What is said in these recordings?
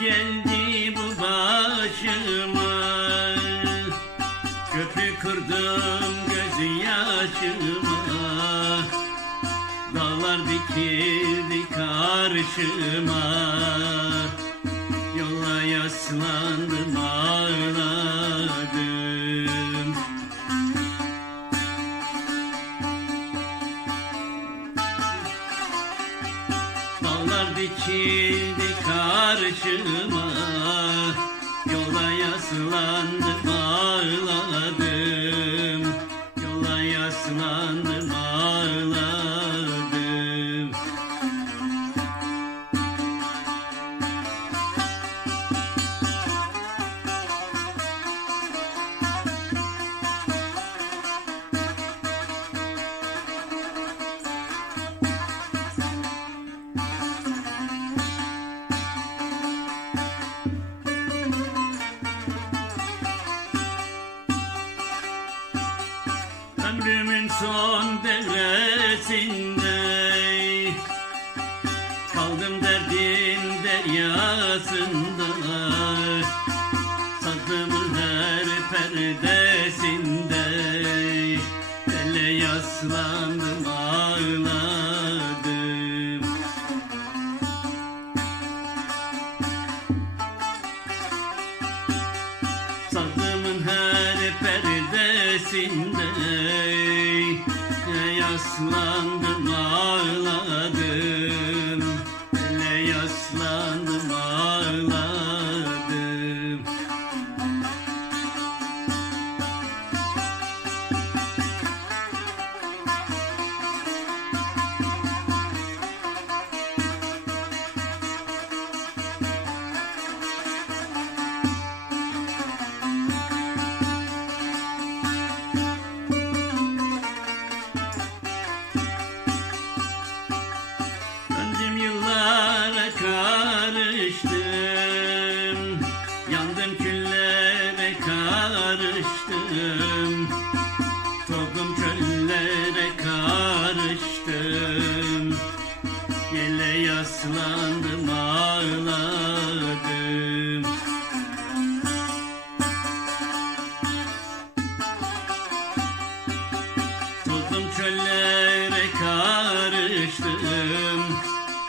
geldi bu başıma. Köprü kırdım gözü yaşıma. Dağlar dikildi karşıma Dağlar dikildi karşıma. Yola yaslandım ağladım Yola yaslandım ağladım Ömrümün son devresinde. Kaldım derdin deryasında Saklımın her perdesinde. Ele yaslandım perdesinde Yaslandım ağladım karıştım Tokum çöllere karıştım Yele yaslandım ağladım. Tokum çöllere karıştım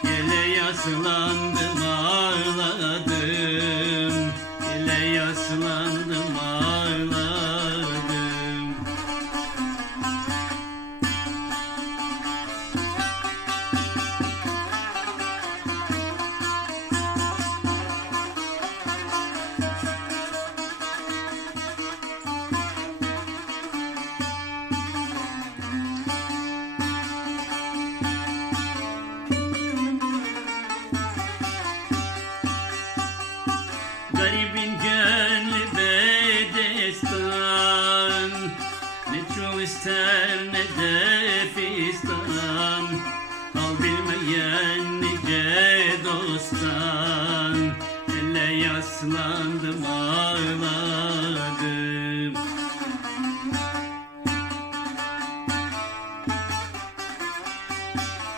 Yele yaslandım ağladım. Yele yaslandım ister ne de fistan Al bilmeyen nice dosttan. Ele yaslandım ağladım.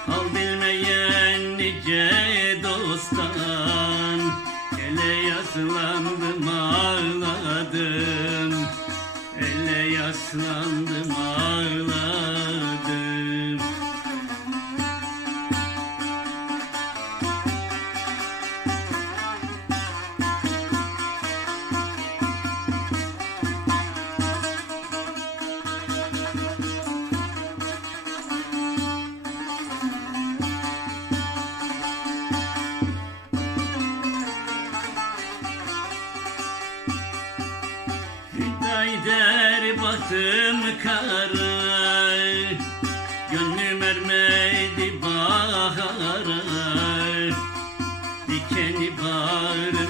Al bilmeyen nice dosttan Ele yaslandım ağladım. Ele yaslandım der bahtım kara Gönlüm ermedi bahara. Dikeni bağrı